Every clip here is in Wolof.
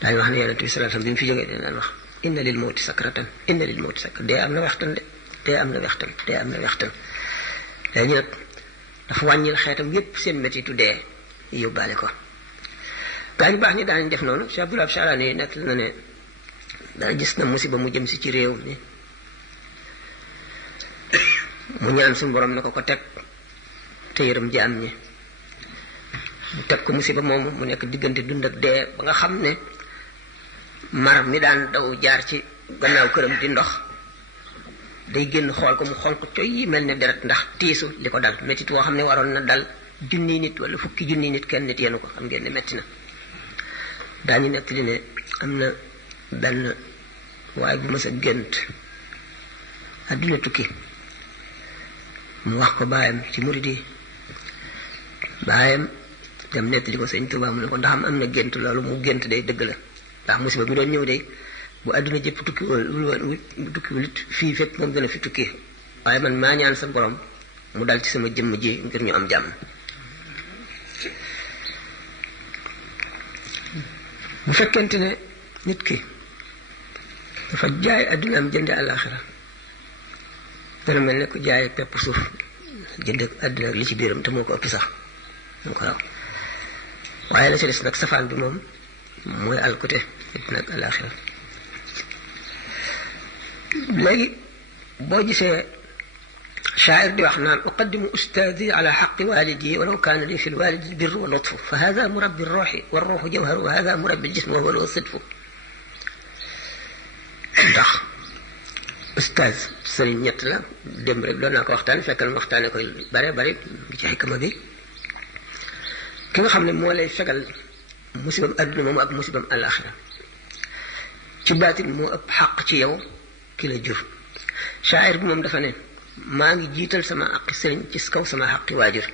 daañu wax ne yonent bi sallallahu alayhi wasallam bi mu fi jógee daan wax inna lil mawti sakratan inna lil mawti sakratan dee am na waxtan de dee am na waxtan dee am na waxtan léegi nag dafa wàññil xeetam yépp seen métitu dee yóbbaale ko daañu baax ñi daañu def noonu Cheikh Abdoul Wahab Charani yi nekk na ne daa gis na musiba mu jëm si ci réew mi mu ñaan suñu borom na ko teg te yërëm jaam ñi mu teg ko musiba moomu mu nekk diggante dund ak dee ba nga xam ne maram mi daan daw jaar ci gannaaw këram di ndox day génn xool ko mu xonq coy yi mel ne deret ndax tiisu li ko dal métit woo xam ne waroon na dal junniy nit wala fukki junniy nit kenn nit yenu ko xam ngeen ne metti na daañu nekk li ne am na benn waaye bu mës a gént àdduna tukki mu wax ko baayam ci murid yi baayam dem nekk li ko sëñ Tuubaa mu ne ko ndax am na gént loolu mu gént day dëgg la ndax musiba mi doon ñëw day bu àdduna jëpp tukki tukkiwul it fii fépp moom dana fi tukki waaye man maa ñaan sa borom mu dal ci sama jëmm ji ngir ñu am jàmm bu fekkente ne nit ki dafa jaay àdduna am jënd àllaaxira dana mel ne ku jaay pepp suuf jënd àdduna ak li ci biiram te moo ko ëpp sax moo ko raw waaye la ci des nag safaan bi moom mooy alkute àdduna ak àllaaxira léegi boo gisee شاعر دي وحنان أقدم أستاذي على حق والدي ولو كان لي في الوالد البر واللطف فهذا مربي الروح والروح جوهر وهذا مربي الجسم وهو له الصدف ndax ustaaz sëriñ ñett la dem rek doon naa ko waxtaan fekkal ma waxtaane koy bare bare bi ci xikma bi ki nga xam ne moo lay fegal musibam adduna moom ak musibam alaxira ci baatin moo ëpp xaq ci yow ki la jur shaa'ir bi moom dafa ne maa ngi jiital sama aqi sëriñ ci kaw sama xaqi waajur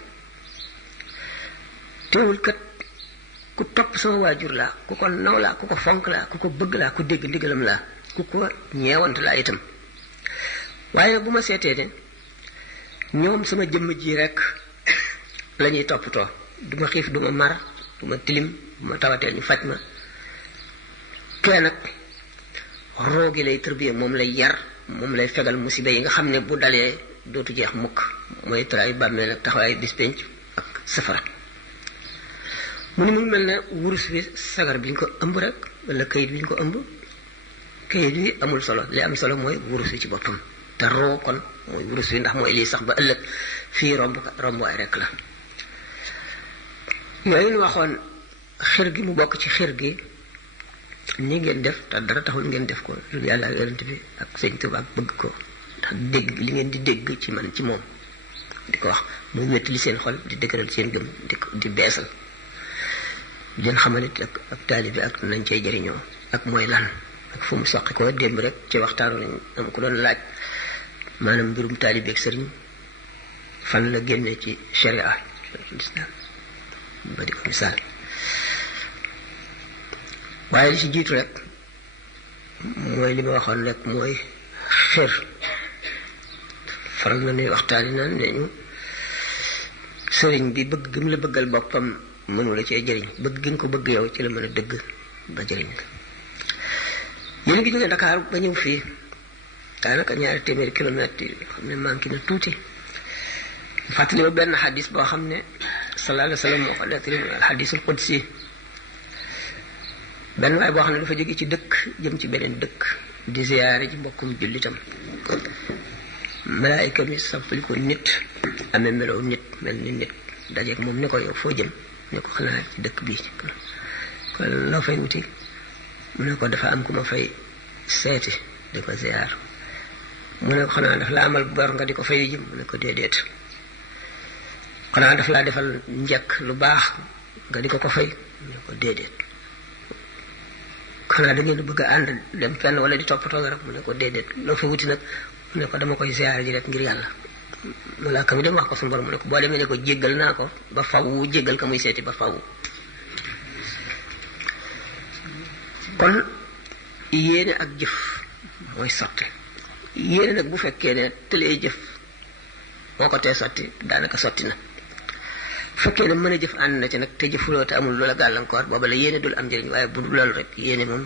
teewul kat ku topp sama waajur laa ku ko naw laa ku ko fonk laa ku ko bëgg laa ku dégg ndigalam laa ku ko ñeewant laa itam waaye bu ma seetee ne ñoom sama jëmm ji rek la ñuy toppatoo du ma xiif du ma mar du ma tilim du ma tawatee ñu faj ma kee nag roogi lay tërbiya moom lay yar moom lay fegal musiba yi nga xam ne bu dalee dootu jeex mukk mooy tëraay bàmmeel ak taxawaay bis penc ak safara mu ni mu mel ne wurus bi sagar bi ñu ko ëmb rek wala kayit bi ñu ko ëmb kayit bi amul solo li am solo mooy wurus bi ci boppam te roo kon mooy wurus bi ndax mooy lii sax ba ëllëg fii rombuwaay rek la yooyu ñu waxoon xir gi mu bokk ci xir gi ni ngeen def te dara taxul ngeen def ko lu yàlla ak yonent bi ak sëñ Tuubaa ak bëgg ko ndax dégg li ngeen di dégg ci man ci moom di ko wax muy métti li seen xol di dëgëral seen gëm di beesal leen xamalit ak taalibe ak nañ cay jëriñoo ak mooy lan ak fu mu soqi ko démb rek ci waxtaanu lañ am ko doon laaj maanaam mbirum taalibe ak sëriñ fan la génne ci sharia islam ba di ko misaal waaye li ci jiitu rek mooy li ma waxoon rek mooy xër faral na nuy waxtaani naan dañu sëriñ bi bëgg gi mu la bëggal boppam mënu la cee jëriñ bëgg gi nga ko bëgg yow ci la mën a dëgg ba jëriñ la yéen ngi jógee Dakar ba ñëw fii daanaka 200 kilomètres yi xam ne manqué na tuuti fàttali ma benn xadis boo xam ne sallallahu alayhi wa sallam moo ko nettali xadisul qudsi benn waay boo xam ne dafa jóge ci dëkk jëm ci beneen dëkk di ziyaare ci mbokkum jullitam malaayika mi sampali ko nit amee melow nit mel ni nit dajeeg moom ne ko yow foo jëm ne ko xanaa ci dëkk bii kon loo fay wuti mu ne ko dafa am ku ma fay seeti di ko ziyaar mu ne ko xanaa daf la amal bor nga di ko fay ji mu ne ko déedéet xanaa daf laa defal njëkk lu baax nga di ko fay mu ne ko déedéet xanaa da ngeen bëgg a ànd dem fenn wala di toppatoo nga rek mu ne ko déedéet loo fa wuti nag mu ne ko dama koy ziyaare ji rek ngir yàlla malaaka mi dem wax ko suñu borom mu ne ko boo demee ne ko jéggal naa ko ba faw jéggal ka muy seeti ba faw kon yéene ak jëf mooy sotti yéene nag bu fekkee ne tëlee jëf moo ko tee sotti daanaka sotti na fekkee ne mën a jëf ànd na ci nag te jëfuloo te amul loola gàllankoor booba la yéene dul am njëriñ waaye bu loolu rek yéene moom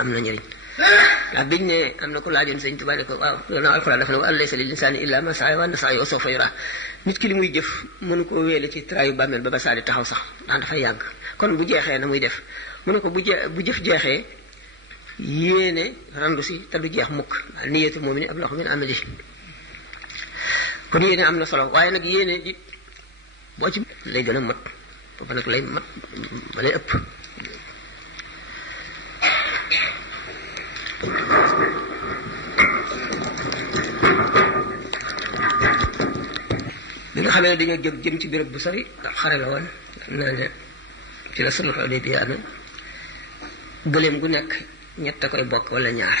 am na njëriñ ndax biñ ne am na ko laajoon sëñ Tuubaa ne ko waaw loolu alxuraan dafa ne wa laysa lil insaani illa ma sa'a wa anna sa'yahu sawfa yuraa nit ki li muy jëf mënu koo wéele ci traayu bàmmeel ba saa di taxaw sax ndax dafay yàgg kon bu jeexee na muy def mu ne ko bu jëf jeexee yéene randu si te du jeex mukk niyatul mu'mini ablagu min amalihi kon yéene am na solo waaye nag yéene it boo ci lay gën a mat booba nag lay mat ba lay ëpp bi nga xamee ne dañoo jóg jëm ci béréb bu sori ndax xare la woon xam naa ne ci la sulhu Hudaybiya amee gëléem gu nekk ñett a koy bokk wala ñaar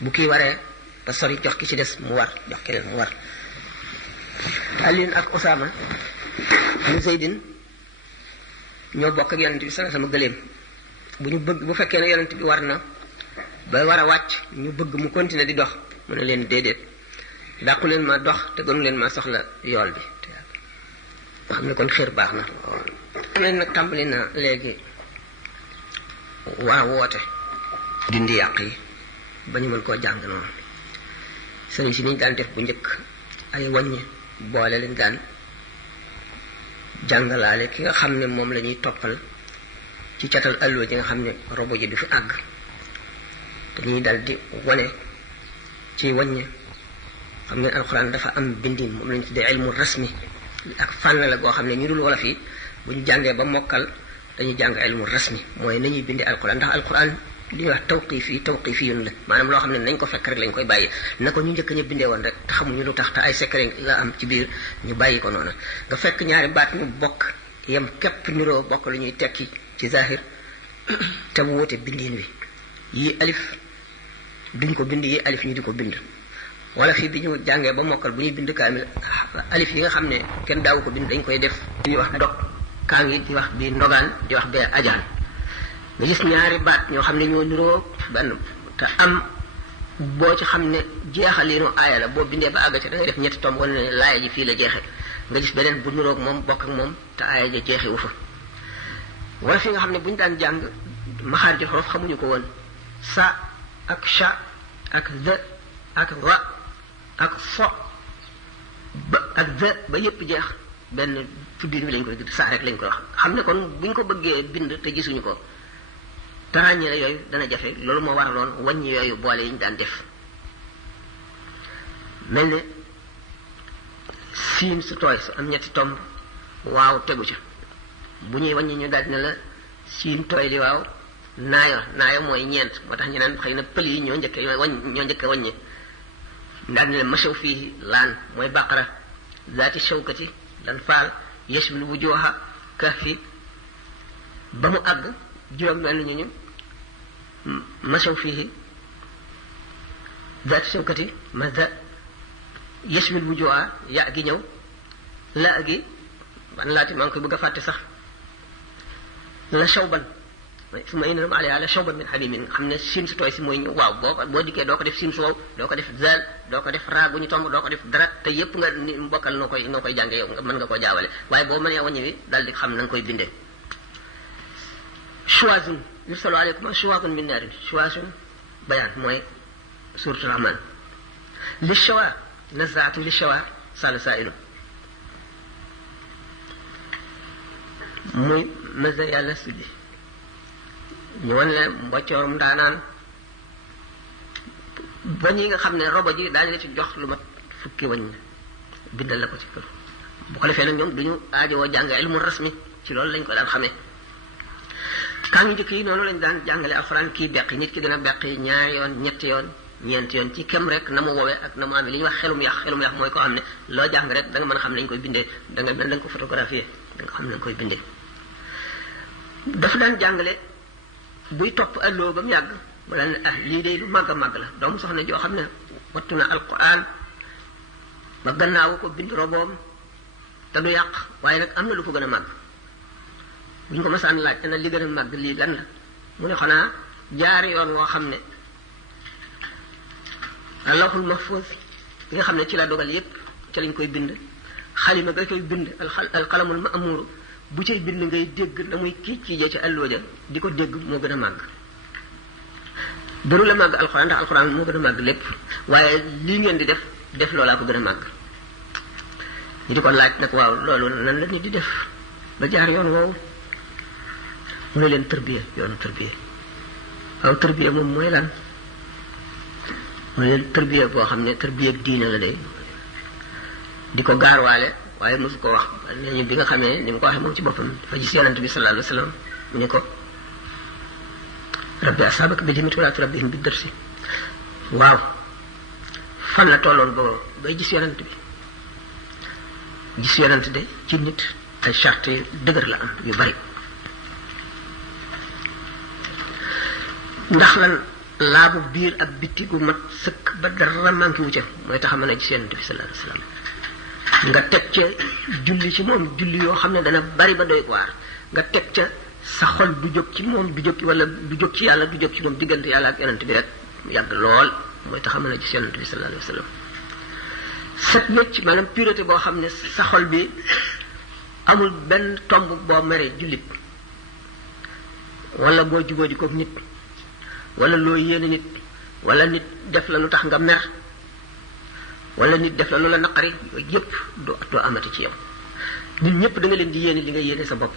bu kii waree ba sori jox ki ci des mu war jox keneen mu war Aliin ak Usaama ñu Zaydin ñoo bokk ak yonent bi sama gëléem bu fekkee ne yonent bi war na ba war a wàcc ñu bëgg mu continuer di dox mu ne leen déedéet dàqu leen ma dox te gënu leen ma soxla yool bi nga xam ne kon xër baax na am leen nag tàmbali na léegi war a woote dindi yàq yi ba ñu mën koo jàng noonu sëriñ si niñ daan def bu njëkk ay wàññi boole leen daan jàngalaale ki nga xam ne moom la ñuy toppal ci catal alluwa ji nga xam ne robo ji du fi àgg dañuy dal di wane ci wàññi xam ne alxuraan dafa am bindin moom lañu tuddee ilmu rasmi ak fànn la goo xam ne ñu dul wolof yi bu ñu jàngee ba mokkal dañuy jàng ilmu rasmi mooy nañuy bindee alxuraan ndax alxuraan li ñuy wax tawqifiyun la maanaam loo xam ne nañ ko fekk rek lañ koy bàyyi na ko ñu njëkk ñu bindee woon rek te xamuñu lu tax te ay secret la am ci biir ñu bàyyi ko noonu nga fekk ñaari baat ñu bokk yem képp niroo bokk lu ñuy tekki ci zahir te mu wute bindin wi yii alif duñ ko bind yii alif ñu di ko bind wala fii bi ñu jàngee ba mokkal bu ñuy bind kaamil alif yi nga xam ne kenn daawu ko bind dañ koy def ñuy wax dog kaa ngi di wax bi ndogaan di wax bee ajaan nga gis ñaari baat ñoo xam ne ñoo niroo benn te am boo ci xam ne jeexaliinu aaya la boo bindee ba àgg ca da ngay def ñetti tomb wala ne laaya ji fii la jeexe nga gis beneen bu niroog moom bokk ak moom te aaya ja jeexewu fa wala fi nga xam ne bu ñu daan jàng maxaarijul xuruf xamuñu ko woon sa ak sha ak the ak ra ak fo ba ak the ba yépp jeex benn tuddin wi lañ koy tudd saa rek lañ koy wax xam ne kon buñ ko bëggee bind te gisuñu ko te ràññee yooyu dana jafe loolu moo waraloon wàññi yooyu boole yi ñu daan def mel ne siin su tooy su am ñetti tomb waaw tegu ca bu ñuy wàññi ñu daal ne la siin tooy li waaw naayo mooy ñeent moo tax ñu naan xëy na pël yi ñoo njëkke wàññi daal ne la machaw fii laan mooy baqara zaati shawkati lan faal yashmil wujuha kahfi ba mu àgg juróom mel ñu machaw fii zaati shawkati maza yashmil wujuha ya gi ñëw la gi ban laati maa ngi koy bëgg a fàtte sax la shawban su ma inam alayha la shawban min hamimin xam ne siin su tooy si mooy ñëw waaw boo dikkee doo ko def siin su wow doo ko def zal doo ko def raa gu ñu tomb doo ko def dara te yépp nga ni mbokkal noo koy jàngee yow mën nga koo jaawale waaye boo mënee wàññi wi dal di xam na nga koy bindee shuwazun yursalu aleykum shuwazun min naarin shuwazun bayaan mooy suratul rahman li shawa nazaatu li shawa sal saailu muy masa yàlla suddi ñu wan leen mboccorum daanaan wañ yi nga xam ne robo ji daañu la ci jox lu mat fukki wañ bindal la ko ci kër bu ko defee nag ñoom duñu aajowoo jàng ilmu rasmi ci loolu lañ ko daan xamee kaa ngi njëkk yi noonu lañ daan jàngale alxuraan kii beqi nit ki dina beqi ñaari yoon ñetti yoon ñeenti yoon ci kem rek na mu woowee ak na mu amee li ñuy wax xelum yax mooy koo xam ne loo jàng rek da nga mën a xam nañ koy bindee da nga mel da nga ko photographier da nga xam nañ koy bindee dafa daan jàngale buy topp alloo ba mu yàgg mu daan ne lii de lu màgg a màgg la doomu soxna joo xam ne wattu na alquran ba gannaawu ko bind roboom te du yàq waaye nag am na lu ko gën a màgg bu ñu ko masaan laaj ana li gën a màgg lii lan la mu ne xanaa jaari yoon woo xam ne lawhul mahfuz bi nga xam ne ci la dogal yépp ci lañ koy bind xalima nga koy bind alxalamul ma'muur bu cay bind ngay dégg na muy kii ci àlluwa ja di ko dégg moo gën a màgg gënu la màgg alxuraan ndax alxuraan moo gën a màgg lépp waaye lii ngeen di def loolaa ko gën a màgg ñu di ko laaj nag waaw loolu nan la nit di def ba jaar yoon woowu mu ne leen tërbiya yoonu tërbiya waaw tërbiya moom mooy lan mu ne leen tërbiya boo xam ne tërbiya diine la day di ko gaarwaale waaye mosu ko wax nañu bi nga xamee ni mu ko waxee moom ci boppam dafa gis yonent bi sallallahu alayhi wa sallam mu ne ko rabbi asaabaka bil himmati wa laa turabbihim bid darsi waaw fan la tolloon boobu bay gis yonent bi gis yonent de ci nit ay charte yu dëgër la am yu bari ndax lan laabu biir ak bitti gu mat sëkk ba dara manqué wu ca mooy tax a mën a gis yonent bi sallallahu alayhi wa sallam nga teg ca julli ci moom julli yoo xam ne dana bari ba doy waar nga teg ca sa xol du jóg ci moom du jóg wala du jóg ci yàlla du jóg ci moom diggante yàlla ak yonent bi rek yàgg lool mooy tax a mën a gis yonent bi sallallahu alayhi wa sallam set wecc maanaam pureté boo xam ne sa xol bi amul benn tomb boo meree jullit wala boo jubóo di ko nit wala loo yéene nit wala nit def la lu tax nga mer wala nit def la lu la naqari yooyu yëpp doo amati ci yow nit ñëpp da nga leen di yéene li nga yéene sa bopp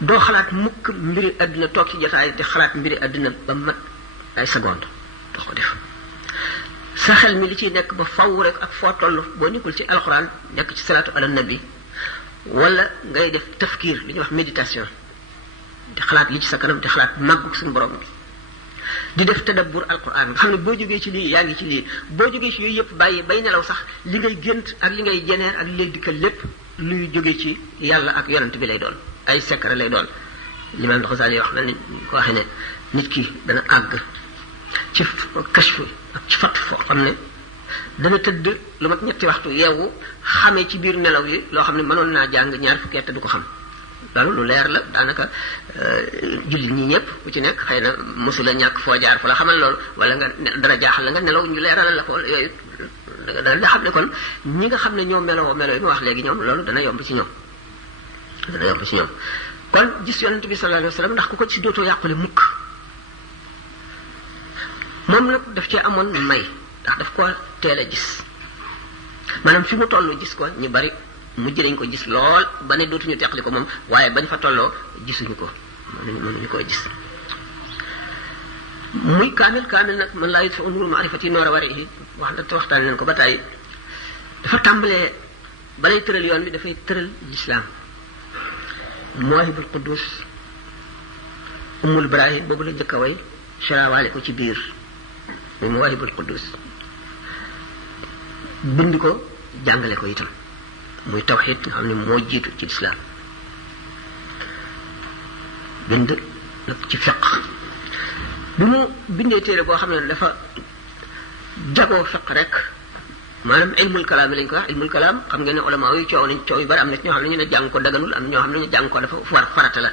doo xalaat mukk mbiri àdduna toog ci jotaay di xalaat mbiri àdduna ba mat ay seconde doo ko def sa xel mi li ciy nekk ba faw rek ak foo toll boo nekkul ci alxuraan nekk ci salaatu ala nabi wala ngay def tafkiir li ñuy wax méditation di xalaat li ci sa kanam di xalaat màggug suñu borom bi di def tadabbur alquran nga xam ne boo jógee ci lii yaa ngi ci lii boo jógee ci yooyu yëpp bàyyi bay nelaw sax li ngay gént ak li ngay jeneer ak li lay dikkal lépp luy jógee ci yàlla ak yonent bi lay doon ay secret lay doon limaam Xasaali wax na ni ko waxee ne nit ki dana àgg ci kashfu ak ci fatt foo xam ne dana tëdd lu mat ñetti waxtu yeewu xamee ci biir nelaw yi loo xam ne mënoon naa jàng ñaar fukki at du ko xam loolu lu leer la daanaka jullit ñi ñëpp ku ci nekk xëy na mosula ñàkk foo jaar fa la xamal loolu wala nga dara jaaxal la nga nelaw ñu leeralal la ko yooyu da xam ne kon ñi nga xam ne ñoo melo yi ma wax léegi ñoom loolu dana yomb ci ñoom kon gis yonent bi sallallahu alayhi wa sallam ndax ku ko ci dootoo yàqule mukk moom nag daf cee amoon may ndax daf ko teel a gis maanaam fi mu toll gis ko ñu bari mujj dañ ko gis lool ba ne dootuñu teqli ko moom waaye bañ fa tolloo gisuñu ko mënuñu koo gis muy kaamil nag man laa yit fa unuru maarifati noor a wari yi waxtaan leen ko ba tàyyi dafa tàmbalee balay tëral yoon bi dafay tëral lislaam Mawahibul Quddus Ummul Ibrahim boobu la njëkk a way sarawaale ko ci biir muy Mawahibul Quddus bind ko jàngale ko itam muy tawxiid nga xam ne moo jiitu ci lislaam bind nag ci fiq bi mu bindee téere boo xam ne dafa jagoo fiq rek maanaam ilmul kalaam lañ ko wax ilmul kalaam xam ngeen ne ulama yu coow yu bari am na ci ñoo xam ne ñu ne jàng ko daganul am na ñoo xam ne ñu jàng ko dafa war farata la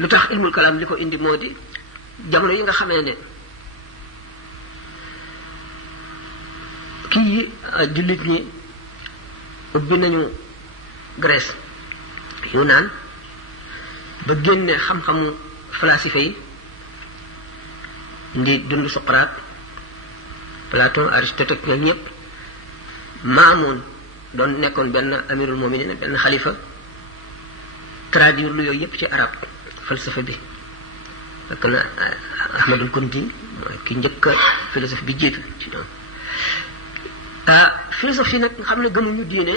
lu tax ilmul kalaam li ko indi moo di jamono yi nga xamee ne kii jullit ñi ubbi nañu Grèce Yunaan ba génne xam-xamu falasifa yi ndi dund Socrate Platon Aristote ak ñoom ñëpp Maamoun doon nekkoon benn amirul muminin benn xalifa traduire lu yooyu yëpp ci arab falsafa bi fekk na Ahmadul Kunti mooy ki njëkk a philosophe bi jiitu ci ñoom philosophe yi nag nga xam ne gëmuñu diine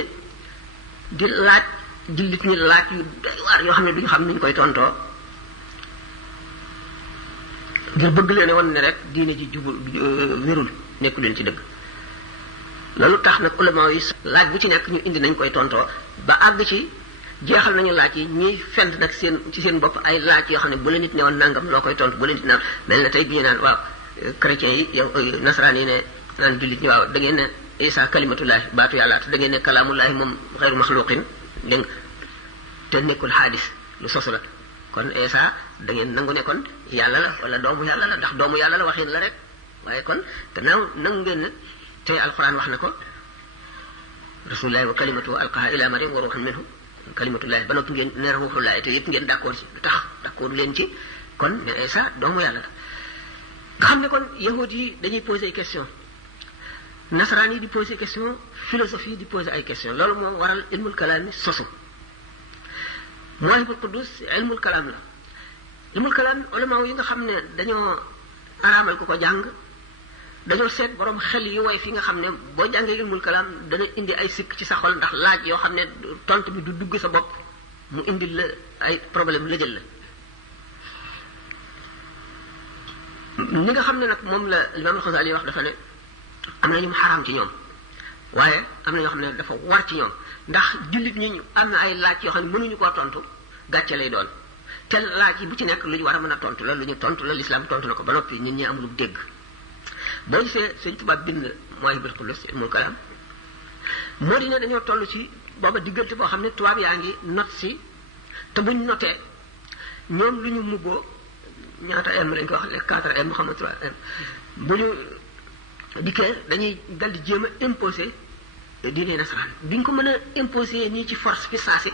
di laaj jullit ñi laaj yu doy waar yoo xam ne duñu xam ni ñu koy tontoo ngir bëgg leen wan ne rek diine ji jubul wérul nekku leen ci dëgg loolu tax nag ulama yi laaj bu ci nekk ñu indi nañ koy tontoo ba àgg ci jeexal nañu laaj yi ñuy fent nag ci seen bopp ay laaj yoo xam ne bu la nit ne woon nangam loo koy tontu bu la nit ne mel na tey bi ñu naan waaw chrétiens yi yow nasaraan yi ne naan jullit ñi waaw da ngeen ne Isa kalimatullahi baatu yàlla te da ngeen ne kalaamullahi moom xeyru maxluqin dégg nga te nekkul xaadis lu sosu la kon Isa da ngeen nangu ne kon yàlla la wala doomu yàlla la ndax doomu yàlla la waxin la rek waaye kon gannaaw nangu ngeen ne te alxuraan wax na ko rasulullahi wa kalimatu alqaha ila maryam wa ruhun minhu kalimatullahi ba noppi ngeen ne ruhullahi te yëpp ngeen d'accord ci lu tax d'accord leen ci kon ne Isa doomu yàlla la nga xam ne kon yahud yi dañuy poser ay question nasaraan yi di poser question philosophie yi di poser ay question loolu moo waral ilmul kalaam yi sosu Mawahibul Quddus ilmul kalaam la ilmul kalaam ulama yi nga xam ne dañoo araamal ko jàng dañoo seet borom xel yu way fi nga xam ne boo jàngee ilmul kalaam dana indi ay sikk ci sa xol ndax laaj yoo xam ne tontu bi du dugg sa bopp mu indi la ay problème la jël la ni nga xam ne nag moom la Imam Al-Ghazali wax dafa ne am na ñu mu xaraam ci ñoom waaye am na ñoo xam ne dafa war ci ñoom ndax jullit ñi am na ay laaj yoo xam ne mënuñu koo tontu gàcce lay doon te laaj yi bu ci nekk lu ñu war a mën a tontu la lu ñu tontu la lislaam tontu na ko ba noppi nit ñi amul dégg boo gisee Sëñ Tuubaa bind Mawahibul Quddus ilmul kalaam moo di ne dañoo toll ci booba diggante boo xam ne tubaab yaa ngi not si te buñ notee ñoom lu ñu mubboo ñaata m lañ ko wax les 4m xam nga 3m bu ñu dikkee dañuy dal di jéem a imposer diine nasaraan duñ ko mën a imposer nii ci force fi saasi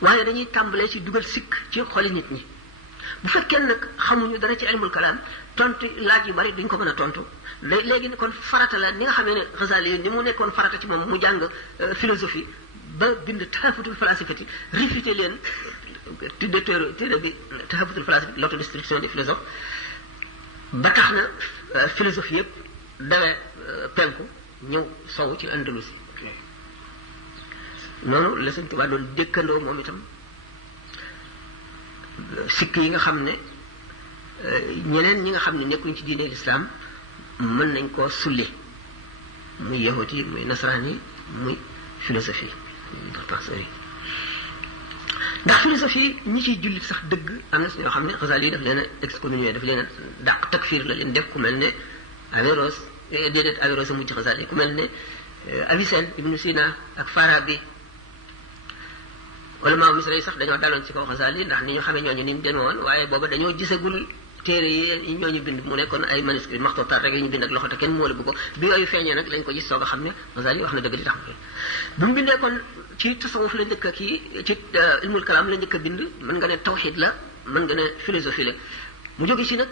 waaye dañuy tàmbalee ci dugal sikk ci xoli nit ñi bu fekkee nag xamuñu dara ci ilmul kalaam tontu laaj yu bari duñ ko mën a tontu léegi kon farata la ni nga xamee ne Ghazali yi ni mu nekkoon farata ci moom mu jàng philosophie ba bind tahafutul falasifati réfuté leen tudde téere bi tahafutul falasifati l'autodestruction des philosophes ba tax na philosophie yëpp dawee penku ñëw sowu ci Andalusi noonu la Sëñ Tuubaa doon dëkkandoo moom itam sikk yi nga xam ne ñeneen ñi nga xam ne nekkuñ ci diine l'islam mën nañ koo sulli muy yahut yi muy nasaraan yi muy philosophie ndax philosophie ñi ciy jullit sax dëgg am na si ñoo xam ne Ghazali yi daf leen a excommunié daf leen a dàq takfir la leen def ku mel ne Averroès déedéet Averroès a mujj Ghazali ku mel ne Avicenne Ibn Sina ak Farabi ulama misra yi sax dañoo daloon ci kaw Ghazali ndax ni ñu xamee ñooñu ni ñu demee woon waaye booba dañoo gisagul téere yi ñooñu bind mu nekkoon ay manuscrits maxtootaat rek yi ñu bind ak loxo te kenn moo la bu ko bi yooyu feeñee nag lañ ko gis soog a xam ne Ghazali wax na dëgg di tax bu mu bindee kon ci tasawuf la njëkk a kii ci ilmul kalaam la njëkk a bind mën nga ne tawxid la mën nga ne philosophie la mu jóge ci nag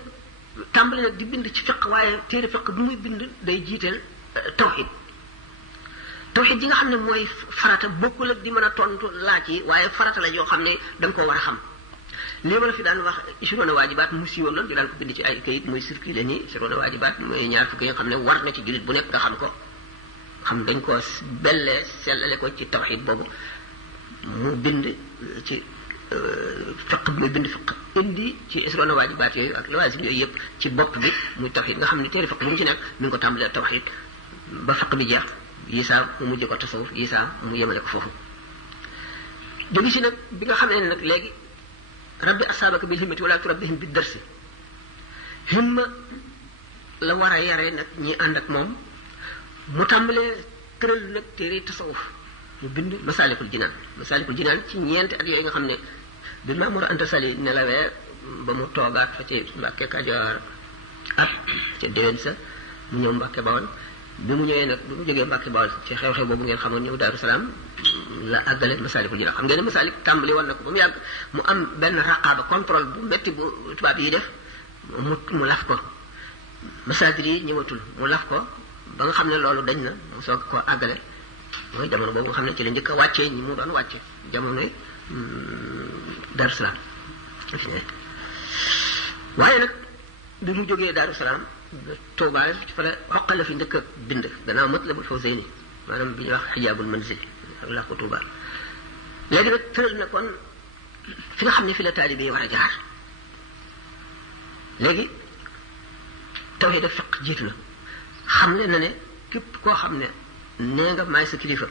tàmbali nag di bind ci fiq waaye téere fiq bu muy bind day jiiteel tawxid tawxid yi nga xam ne mooy farata bokkul ak di mën a tontu laaj yi waaye farata la yoo xam ne da nga koo war a xam lii ma la fi daan wax ishruna waajibaat mu siiwoon loon di daan ko bind ci ay kayit muy circulé nii ishruna waajibaat mooy ñaar fukki yi nga xam ne war na ci jullit bu nekk nga xam ko xam dañ ko bellee sellale ko ci tawxid boobu mu bind ci fiq muy bind fiq indi ci ishruna waajibaat yooyu ak lawaasim yooyu yëpp ci bopp bi muy tawxid nga xam ne téere fiq bu mu ci nekk mi ngi ko tàmbalee tawxid ba fiq bi jeex yisaa mu mujj ko tasawuf yisaa mu yemale ko foofu jógi si nag bi nga xamee ne nag léegi rabbi asaabaka bil himmati wala turabbihim bi darsi himma la war a yare nag ñi ànd ak moom mu tàmbalee tëral nag téere tasawuf mu bind masalikul jinaan ci ñeenti at yooyu nga xam ne bi Mamour Anta Sali nelawee ba mu toogaat fa ci Mbàkke Kajoor at ca déwén sa mu ñëw Mbàkke Bawol bi mu ñëwee nag bi mu jógee Mbàkke Bawol ci xew-xew boobu ngeen xamoon ñëw Daaru Salaam la àggale masalikul jinaan xam ngeen ne masalik tàmbali woon na ko ba mu yàgg mu am benn raqaaba contrôle bu metti bu tubaab yi def mu laf ko masaadir yi ñëwatul mu laf ko ba nga xam ne loolu dañ na mu soog koo àggale mooy jamono boobu nga xam ne ci la njëkk a wàccee ñi mu doon wàcce jamono Daaru Salaam waaye nag bi mu jógee Daaru Salaam Tuubaa fa la xoqal la fi njëkk a bind gannaaw Matlabul Fawzayni maanaam bi ñuy wax xijaabul manzil ak la ko Tuubaa léegi nag tëral na kon fi nga xam ne fi la taalibe yi war a jaar léegi tawhiid ak fiq jiitu na xam ne na ne képp koo xam ne nee nga maay sa kilifa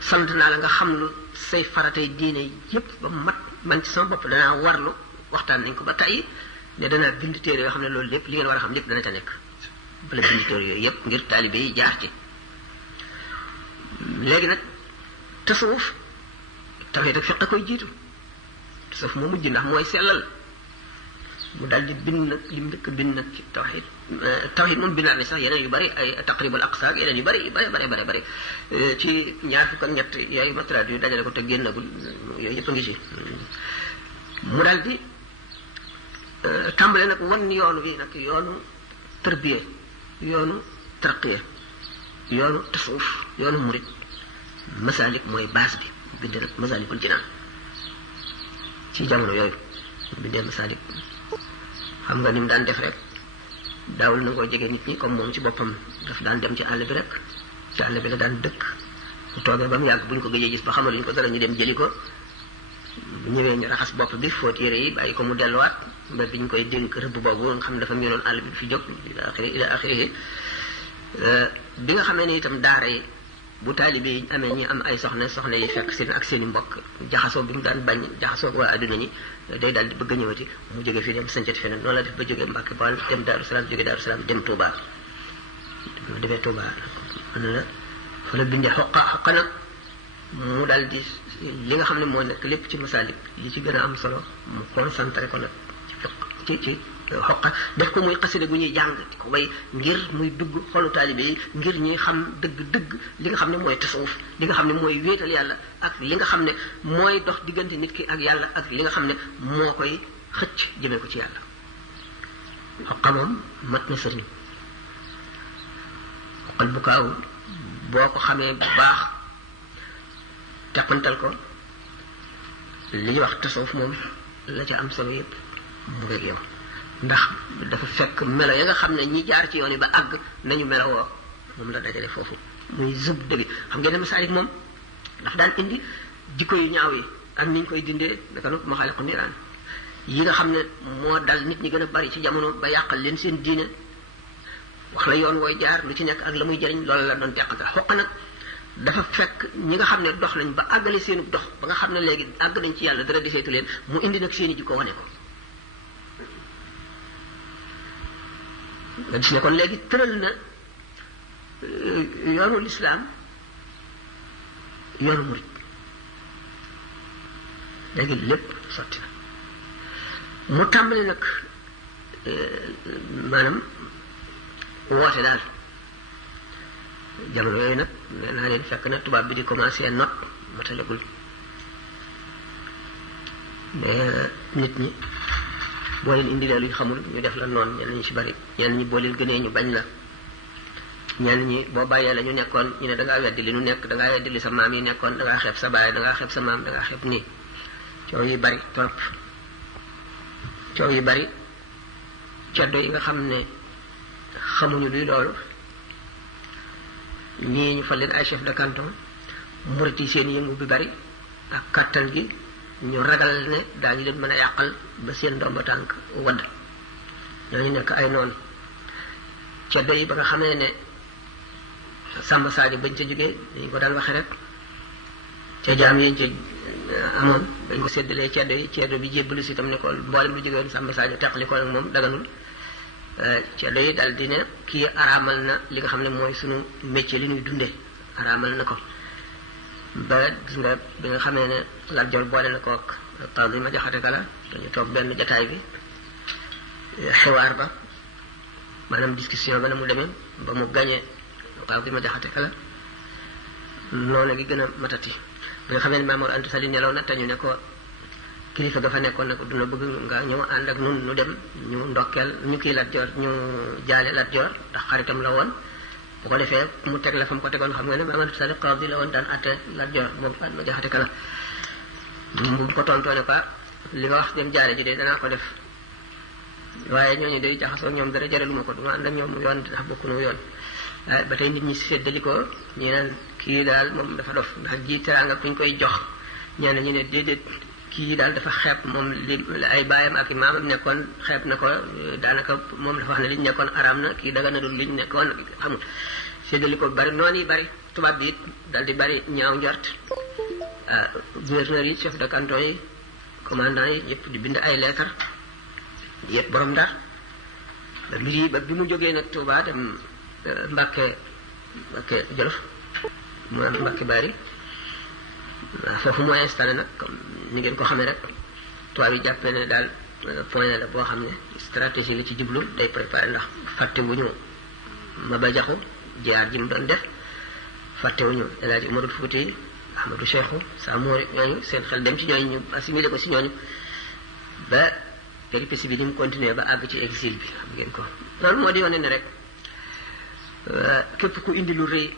sant naa la nga xam lu say faratay diine yépp ba mat man ci sama bopp danaa warlu waxtaan nañ ko ba tey ne danaa bind téere yoo xam ne loolu lépp li ngeen war a xam lépp dana ca nekk bala bind téere yooyu yépp ngir taalibe yi jaar ci léegi nag tasawuf tawhiid ak fiq koy jiitu tasawuf moo mujj ndax mooy sellal mu daal di bind nag li mu njëkk bind nag ci tawxid tawxid moom bindaat na sax yeneen yu bari ay taqribul aqsa yeneen yu bari ci ñaar fukk ak ñett yooyu matraat yu dajale ko te génnagul yooyu yëpp a ngi ci mu daal di tàmbale nag wan yoonu wi nag yoonu tërbiye yoonu tarqiye yoonu tasawuf yoonu murid masalik mooy base bi bind nag masalikul jinaan ci jamono yooyu bindee masalik xam nga ni mu daan def rek daawul na koo jege nit ñi comme moom ci boppam daf daan dem ci àll bi rek ci àll bi la daan dëkk bu toogee ba mu yàgg bu ñu ko gëjee gis ba xamaluñ ko dara ñu dem jëli ko bu ñëwee ñu raxas bopp bi fóot yére yi bàyyi ko mu delluwaat ba bi ñu koy dénk rëbb boobu nga xam ne dafa miinoon àll bi fi jóg ila axiri bi nga xamee ni itam daara yi bu taalibe yi amee ñi am ay soxna yi fekk seen ak seen i mbokk jaxasoo bi mu daan bañ jaxasoo waa adduna ñi day daal di bëgg a ñëwati mu jóge fii dem sancati feneen noonu la def ba jógee Mbàkke Bawol dem Daaru Salaam jóge Daaru Salaam dem Touba mu demee Touba man la fa la bindee xoqa nag mu daal di li nga xam ne moo nekk lépp ci masalik li ci gën a am solo mu concentré ko nag ci xoqa def ko muy xasida gu ñuy jàng di ko way ngir muy dugg xolu taalibe yi ngir ñuy xam dëgg-dëgg li nga xam ne mooy tasawuf li nga xam ne mooy wéetal yàlla ak li nga xam ne mooy dox diggante nit ki ak yàlla ak li nga xam ne moo koy xëcc jëmee ko ci yàlla xoqa moom mat na sëriñ xoqal bu kaaw boo ko xamee bu baax teqantal ko li ñuy wax tasawuf moom la ca am solo yépp mu ngeeg yow ndax dafa fekk melo ya nga xam ne ñi jaar ci yoon yi ba àgg nañu melowoo moom la dajale foofu muy zub dëgg xam ngeen ne masaalik moom daf daan indi jikko yu ñaaw yi ak ni ñu koy dindee naka nag maxaaliqu niiraan yi nga xam ne moo dal nit ñi gën a bari ci jamono ba yàqal leen seen diine wax la yoon wooy jaar lu ci nekk ak la muy jëriñ loolu la doon teqantal xoq nag dafa fekk ñi nga xam ne dox nañ ba àggale seenu dox ba nga xam ne léegi àgg nañ ci yàlla dara deseetu leen mu indi nag seeni jikko wane ko nga gis ne kon léegi tëral na yoonu lislaam yoonu murid léegi lépp sotti na mu tàmbali nag maanaam woote daal jamono yooyu nag nee naa leen fekk na tubaab bi di commencé not matalagul mais nit ñi boo leen indi luñ xamul ñu def la noonu ñenn ñi ci bari ñenn ñi boo leen gënee ñu bañ la ñenn ñi boo bàyyee la ñu nekkoon ñu ne dangaa weddi li nu nekk dangaa weddi li sa maam yi nekkoon dangaa xeeb sa baay dangaa xeeb sa maam dangaa xeeb nii coow yi bari trop coow yi bari ceddo yi nga xam ne xamuñu luy loolu ñii ñu fal leen ay chef de canton murit yi seen yëngu bi bari ak kàttan gi ñu ragal ne daañu leen mën a yàqal ba seen ndomba tànk wadd ñooñu nekk ay noonu ceddo yi ba nga xamee ne Samba Sadio bañ ca jógee dañu ko daan waxe rek ca jaam yi ca amoon bañ ko séddalee ceddo bi jébbalu si tam ne ko mboolem lu jógee woon Samba Sadio teqali ko nag moom daganul ceddo yi dal di ne kii araamal na li nga xam ne mooy sunu métier li ñuy dundee araamal na ko ba gis nga bi nga xamee ne Lat Joor boole na ko ak taw bi ma jaxate kala dañu toog benn jataay bi xiwaar ba maanaam discussion ba na mu demee ba mu gañee taw bi ma jaxate kala noonu gi gën a matati bi nga xamee ne Maam Mor Anta Sali nelaw na te ñu ne ko kilifa ga fa nekkoon ne ko duna bëgg nga ñëw ànd ak nun nu dem ñu ndokkeel ñu kii Lat Joor ñu jaale Lat Joor ndax xaritam la woon bu ko defee mu teg la fa mu ko tegoon xam nga ne Maam Mor Anta Sali qaadi la woon daan atte Lat Joor moom Faat ma jaxate kala bu ko tontoo ne quoi li nga wax dem jaare ji de danaa ko def waaye ñooñu day jaxasoo ñoom dara jaraluma ko duma ànd ak ñoom yoon ndax bokkunu yoon ba tey nit ñi séddali ko ñi naan kii daal moom dafa dof ndax ji teraanga kuñ koy jox ñenn ñu ne déedéet kii daal dafa xeeb moom li ay baayam ak i maamam nekkoon xeeb na ko daanaka moom dafa wax ne liñ nekkoon araam na kii daga na dul liñ nekkoon xamul séddali ko bari noonu yi bari tubaab bi it dal di bari ñaaw njort gouverneur yi chef de canton yi commandant yi yëpp di bind ay lettre yëpp borom Ndar ba mbir yi ba bi mu jógee nag Touba dem Mbàkke Jolof mu am Mbàkke Bari foofu moo installé nag comme ni ngeen ko xamee rek tubaab yi jàppee ne daal point la boo xam ne stratégie la ci jublu day préparer ndax fàttewuñu Maba Jaxu jaar ji mu doon def fàttewuñu El Hadj Umarul Fuuti Ahmadou Cheikhou Samori ñooñu seen xel dem ci ñooñu ñu assimilé ko si ñooñu ba péripétie bi ni mu continuer ba àgg ci exil bi xam ngeen ko loolu moo di wane ne rek képp ku indi lu rëy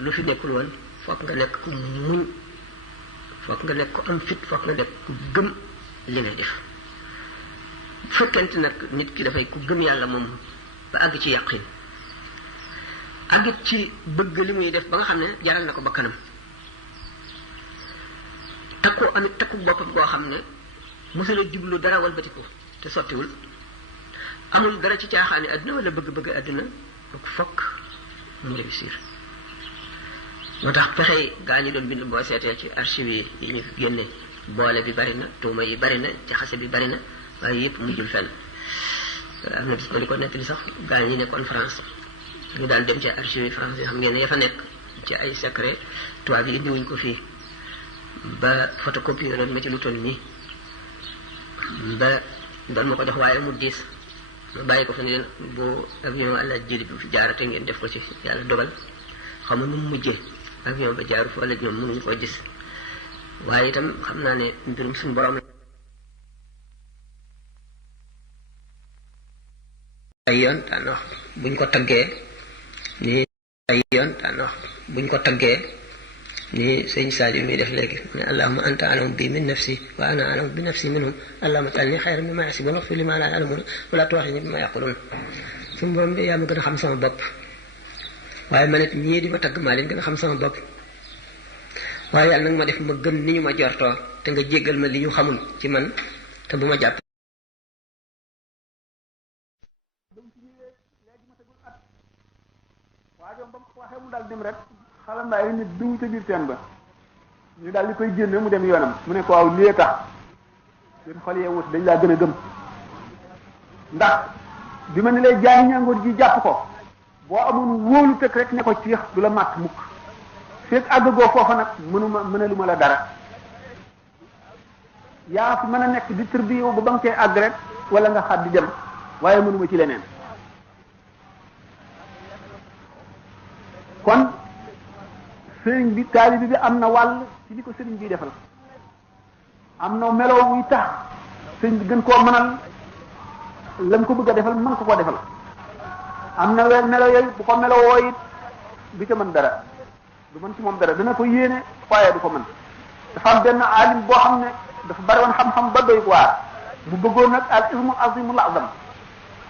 lu fi nekkul woon foog nga nekk ku muñ foog nga nekk ku am fit foog nga nekk ku gëm li ngay def bu fekkente nag nit ki dafay ku gëm yàlla moom ba àgg ci yàqin àggit ci bëgg li muy def ba nga xam ne jaral na ko ba kanam takku amit takku boppam koo xam ne mosula jublu dara walbatiku te sottiwul amul dara ci caaxaani àdduna wala bëgg-bëgg àdduna donc fokk mu réussir moo tax pexey gaa ñi doon bind boo seetee ci archive yi ñu génne boole bi bari na tuuma yi bari na jaxase bi bari na waaye yëpp mujjul fenn am na bis ma di ko nettali sax gaa ñi nekkoon France ñu daal dem ci archive France yi xam ngeen ne ya fa nekk ci ay secret tubaab yi indiwuñ ko fii ba photocopie doon ma ci lu toll nii ba doon ma ko jox waaye mu diis ma bàyyi ko fa ne leen bu avion àlla jëli bi fi jaarate ngeen def ko ci yàlla dogal xam nga nu mu mujjee avion ba jaaru fa wala ñoom mënuñu koo gis waaye itam xam naa ne mbirum suñu borom ay yoon daan wax buñ ko taggee ni ay yoon daan wax buñ ko taggee ni sëñ Sadio muy def léegi ne allahumma anta alamu bi min nafsi wa ana alamu bi nafsi minhum allahumma ij'alni khayran mimma yahsibun waghfir li ma la ya'lamun wa la tu'akhidhni bima yaqulun suñu borom bi yaa ma gën a xam sama bopp waaye man it ñii di ma tagg maa leen gën a xam sama bopp waaye yàlla nag ma def ma gën ni ñu ma jortoo te nga jéggal ma li ñu xamul ci man te bu ma jàpp waajoom ba mu waxee mu daal dem rek xalandaay nit duñu ca biir teen ba ñu daal di koy génne mu dem yoonam mu ne ko waaw lii tax seen xol yee wut dañ laa gën a gëm ndax bi ma ne lay jaani ñàngoor ji jàpp ko boo amoon wóolu tëkk rek ne ko ciix du la màtt mukk fekk àggagoo foofa nag mënaluma la dara yaa fi mën a nekk di tër bi yow ba nga cee àgg rek wala nga xat di dem waaye mënuma ci leneen kon sëriñ bi taalibi bi am na wàll ci li ko sëriñ bi defal am na melo wuy tax sëriñ bi gën koo mënal lam ko bëgg a defal mën ko koo defal am na melo yooyu bu ko melo woo it du ca mën dara du mën ci moom dara dana ko yéene waaye du ko mën dafa am benn alim boo xam ne dafa bari woon xam-xam ba doy waar mu bëggoon nag al ismul azimul azam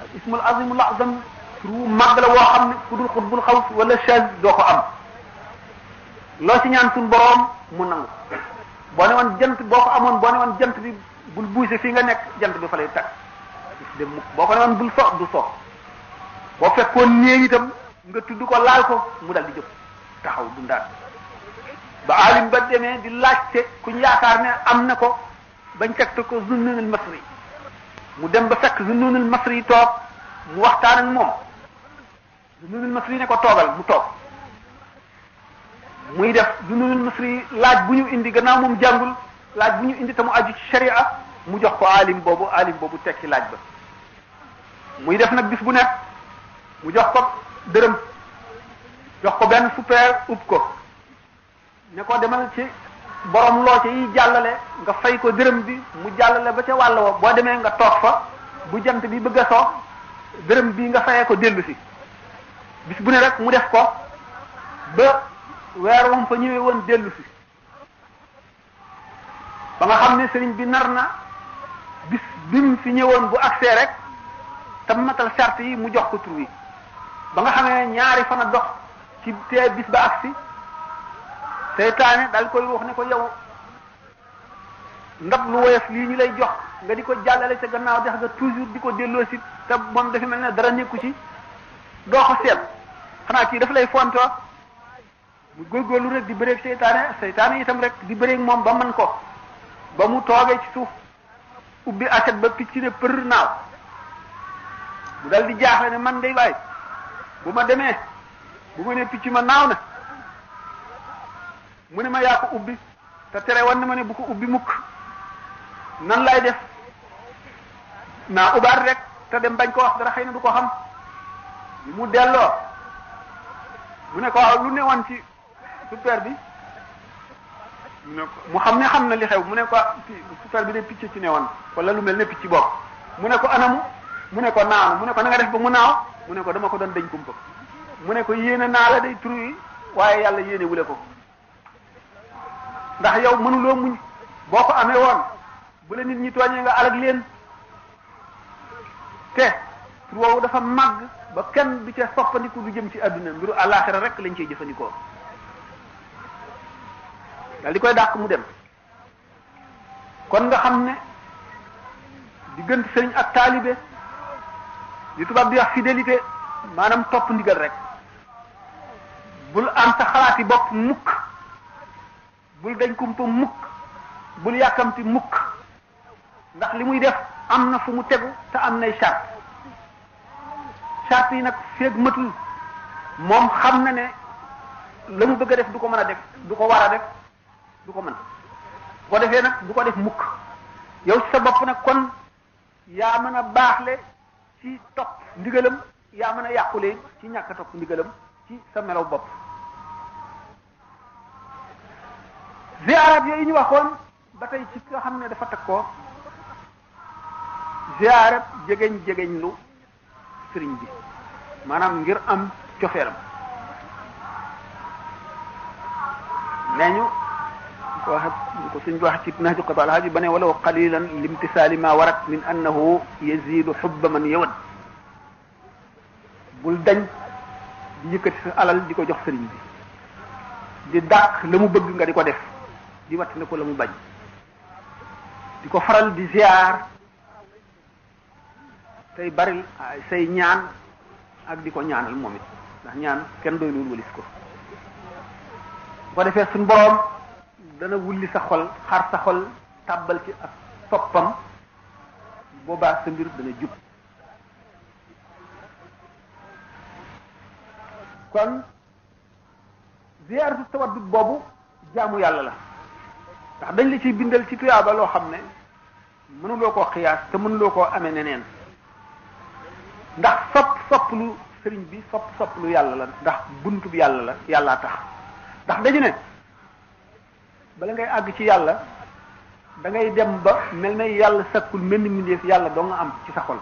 al ismul azimul azam turu màgg la woo xam ne ku dul xutbul xaws wala chaz doo ko am loo ci ñaan suñ boroom mu nangu boo ne woon jant boo ko amoon boo ne woon jant bi bul bouger fii nga nekk jant bi fa lay tag dem mukk boo ko ne woon bul so du so boo fekkoon néew itam nga tudd ko laal ko mu dal di jóg taxaw dundaat ba alim ba demee di laajte kuñ yaakaar ne am na ko bañ tegte ko Zunnun al-Masri mu dem ba fekk Zunnun al-Masri toog mu waxtaan ak moom Zunnun al-Masri ne ko toogal mu toog muy def Zunnun al-Masri laaj bu ñu indi gannaaw moom jàngul laaj bu ñu indi te mu aju ci sharia mu jox ko alim boobu tekki laaj ba muy def nag bis bu nekk mu jox ko dërëm jox ko benn super ub ko ne ko demal ci borom looce yi jàllale nga fay ko dërëm bi mu jàllale ba ca wàll wa boo demee nga toog fa bu jant bi bëgg a so dërëm bi nga fayee ko dellu si bis bu ne rek mu def ko ba weer wam fa ñëwee woon dellu si ba nga xam ne sëriñ bi nar na bis bim fi ñëwoon bu agsee rek te matal sart yi mu jox ko tur wi ba nga xamee ñaari fan a dox ci tee bis ba agsi seytaane daal koy wax ne ko yow ndab lu woyof lii ñu lay jox nga di ko jàllale sa gannaaw dex nga toujours di ko delloo si te moom dafa mel ne dara nekku ci doo ko seet xanaa kii dafa lay fontoo mu góorgóorlu rek di bëreeg seytaane itam rek di bëreeg moom ba man ko ba mu toogee ci suuf ubbi aset ba picc ne për naaw mu dal di jaaxle ne man day waay bu ma demee bu ma ne picc ma naaw na mu ne ma yaa ko ubbi te tere woon na ma ne bu ko ubbi mukk nan lay def naa ubaat rek te dem bañ ko wax dara xëy na du ko xam mu delloo mu ne ko waaw lu ne woon ci super bi mu xam ne xam na li xew mu ne ko super bi de picc ci ne woon wala lu mel ne picc bopp mu ne ko anamu mu ne ko naaw mu ne ko na nga def ba mu naaw mu ne ko dama ko doon dañ kumpa mu ne ko yéene naa la day turu yi waaye yàlla yéene wule ko ndax yow mënuloo muñ boo ko amee woon bu la nit ñi tooñee nga alag leen te tur woowu dafa màgg ba kenn du ca soppandiku du jëm ci àdduna mbiru àllaaxira rek lañ ciy jëfandikoo dal di koy dàq mu dem kon nga xam ne diggante sëriñ ak taalibe li tubaab di wax fidélité maanaam topp ndigal rek bul am sa xalaati bopp mukk bul dañ kumpa mukk bul yàkkamti mukk ndax li muy def am na fu mu tegu te am nay charte yi nag feeg matul moom xam na ne la mu bëgg a def du ko mën a def du ko war a def du ko mën bu ko defee nag du ko def mukk yow ci sa bopp nag kon yaa mën a baaxle ci topp ndigalam yaa mën a yàqule ci ñàkk a topp ndigalam ci sa melaw bopp ziarat yooyu ñu waxoon ba tey ci nga xam ne dafa teg ko ziarat jegeñ lu sëriñ bi maanaam ngir am cofeelam nee ñu ko suñ wax ci nahju qada al haaji ba ne walaw qalilan limtisaali ma warat min annahu yazidu hubba man yawad bul dañ di yëkkati sa alal di ko jox sëriñ bi di dàq la mu bëgg nga di ko def di watt ne ko la mu bañ di ko faral di ziar tey bari say ñaan ak di ko ñaanal moom it ndax ñaan kenn doy loolu walis ko bu ko defee suñ boroom dana wulli sa xol xar sa xol tàbbal ci ak toppam boobaa sa mbir dana jub kon ziyaaratu tawaddud boobu jaamu yàlla la ndax dañ la ciy bindal ci tuyaaba loo xam ne mënuloo koo xiyaas te mënuloo koo amee neneen ndax sopp lu sëriñ bi sopp lu yàlla la ndax buntu bi yàlla la yàllaa tax ndax dañu ne bala ngay àgg ci yàlla da ngay dem ba mel na yàlla sakkul mel ni mbindeef yàlla doo nga am ci sa xol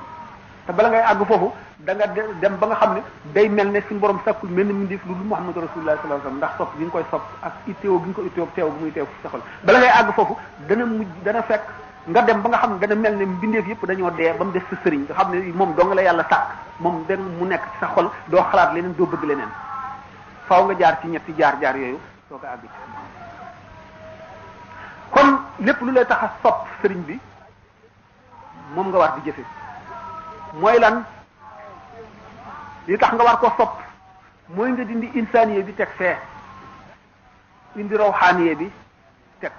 te bala ngay àgg foofu da nga dem ba nga xam ne day mel ne suñu borom sakkul mel ni mbindeef lu dul Muhammadu Rasulullah sallallahu alayhi wasallam ndax sopp bi nga koy sopp ak itteewoo bi nga ko itteewoo teew bu muy teew ci sa xol bala ngay àgg foofu dana fekk nga dem ba nga xam ne dana mel ne mbindeef yëpp dañoo dee ba mu des sa sëriñ nga xam ne moom doo nga la yàlla sàkk moom da mu nekk ci sa xol doo xalaat leneen doo bëgg leneen faaw nga jaar ci ñetti jaar yooyu soo ko àgg ci kon lépp lu lay tax a sopp sëriñ bi moom nga war di jëfe mooy lan li tax nga war ko sopp mooy nga dindi insaniye bi teg fee indi rawxaaniye bi teg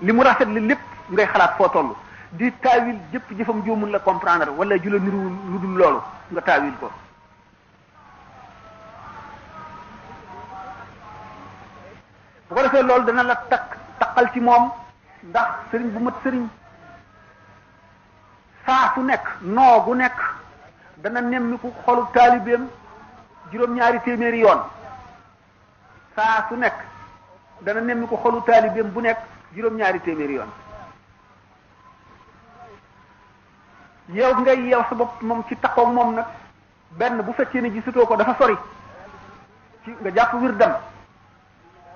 li mu rafet li lépp ngay xalaat foo toll di taawil jëpp jëfam joomul la comprendre wala jula niruwul lu dul loolu nga taawil ko bu ko defee loolu dana la taqal ci moom ndax sëriñ bu mat sëriñ saa su nekk noo gu nekk dana nemmiku xolu taalibeem juróom-ñaari téeméeri yoon saa su nekk dana nemmiku xolu taalibeem bu nekk juróom-ñaari téeméeri yoon yow ngay yeew sa bopp moom ci taxaw moom nag benn bu fekkee ne gisatoo ko dafa sori ci nga jàpp wirdam